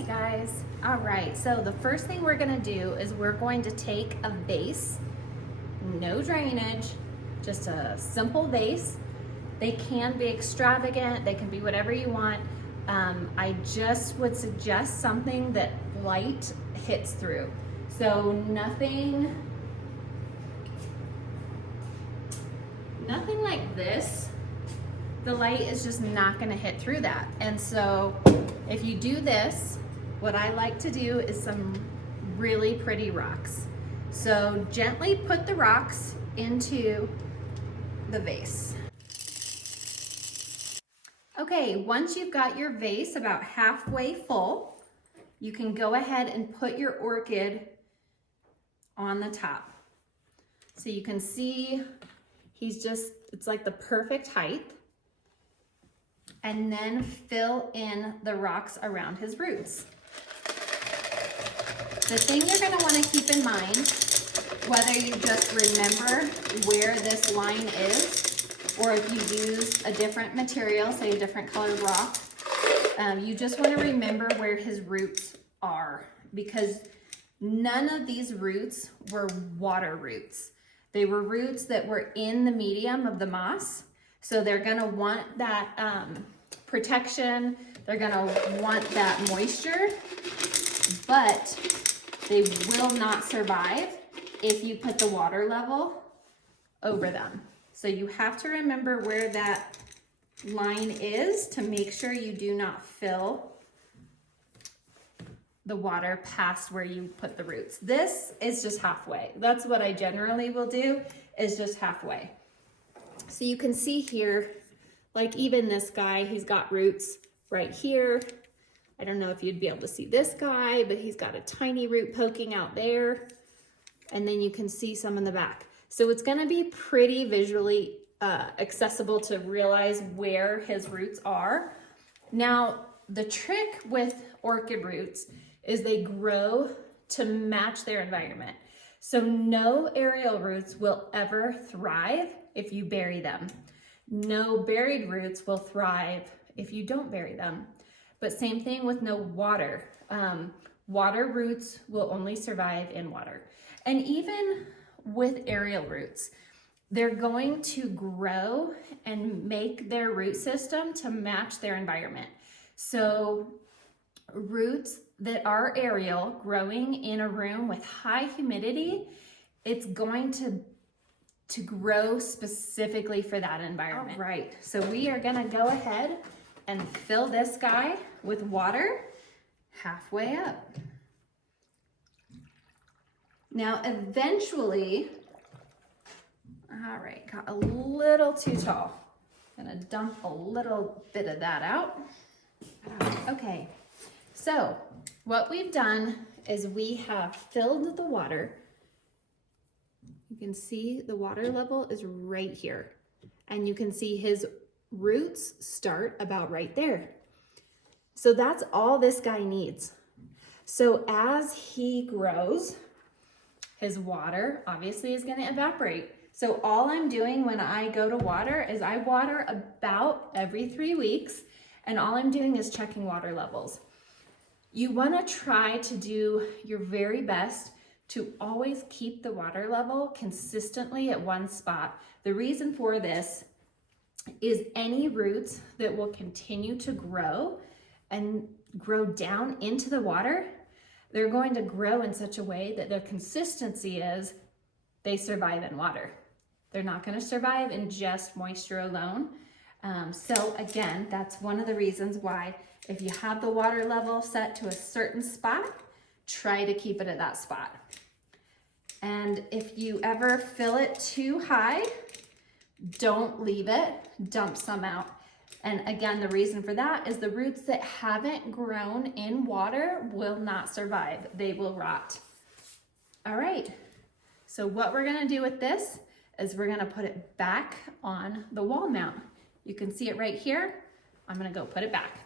Hey guys. All right, so the first thing we're gonna do is we're going to take a vase, no drainage, just a simple vase. They can be extravagant, they can be whatever you want. I just would suggest something that light hits through. So nothing like this. The light is just not gonna hit through that. And so if you do this, what I like to do is some really pretty rocks. So gently put the rocks into the vase. Okay, once you've got your vase about halfway full, you can go ahead and put your orchid on the top. So you can see it's like the perfect height. And then fill in the rocks around his roots. The thing you're gonna wanna keep in mind, whether you just remember where this line is, or if you use a different material, say a different colored rock, you just wanna remember where his roots are, because none of these roots were water roots. They were roots that were in the medium of the moss. So they're gonna want that protection, they're gonna want that moisture, but they will not survive if you put the water level over them. So you have to remember where that line is to make sure you do not fill the water past where you put the roots. This is just halfway. That's what I generally will do, is just halfway. So you can see here, like even this guy, he's got roots right here. I don't know if you'd be able to see this guy, but he's got a tiny root poking out there. And then you can see some in the back. So it's gonna be pretty visually accessible to realize where his roots are. Now, the trick with orchid roots is they grow to match their environment. So no aerial roots will ever thrive if you bury them. No buried roots will thrive if you don't bury them. But same thing with no water. Water roots will only survive in water. And even with aerial roots, they're going to grow and make their root system to match their environment. So roots that are aerial, growing in a room with high humidity, it's going to grow specifically for that environment. All right, so we are gonna go ahead and fill this guy with water halfway up. Now, eventually, all right, got a little too tall. Gonna dump a little bit of that out. Okay, so what we've done is we have filled the water. You can see the water level is right here. And you can see his roots start about right there. So that's all this guy needs. So as he grows, his water obviously is gonna evaporate. So all I'm doing when I go to water is I water about every 3 weeks, and all I'm doing is checking water levels. You wanna try to do your very best to always keep the water level consistently at one spot. The reason for this is any roots that will continue to grow and grow down into the water, they're going to grow in such a way that their consistency is they survive in water. They're not gonna survive in just moisture alone. So again, that's one of the reasons why if you have the water level set to a certain spot, try to keep it at that spot. And if you ever fill it too high, don't leave it, dump some out. And again, the reason for that is the roots that haven't grown in water will not survive. They will rot. All right, so what we're gonna do with this is we're gonna put it back on the wall mount. You can see it right here. I'm gonna go put it back.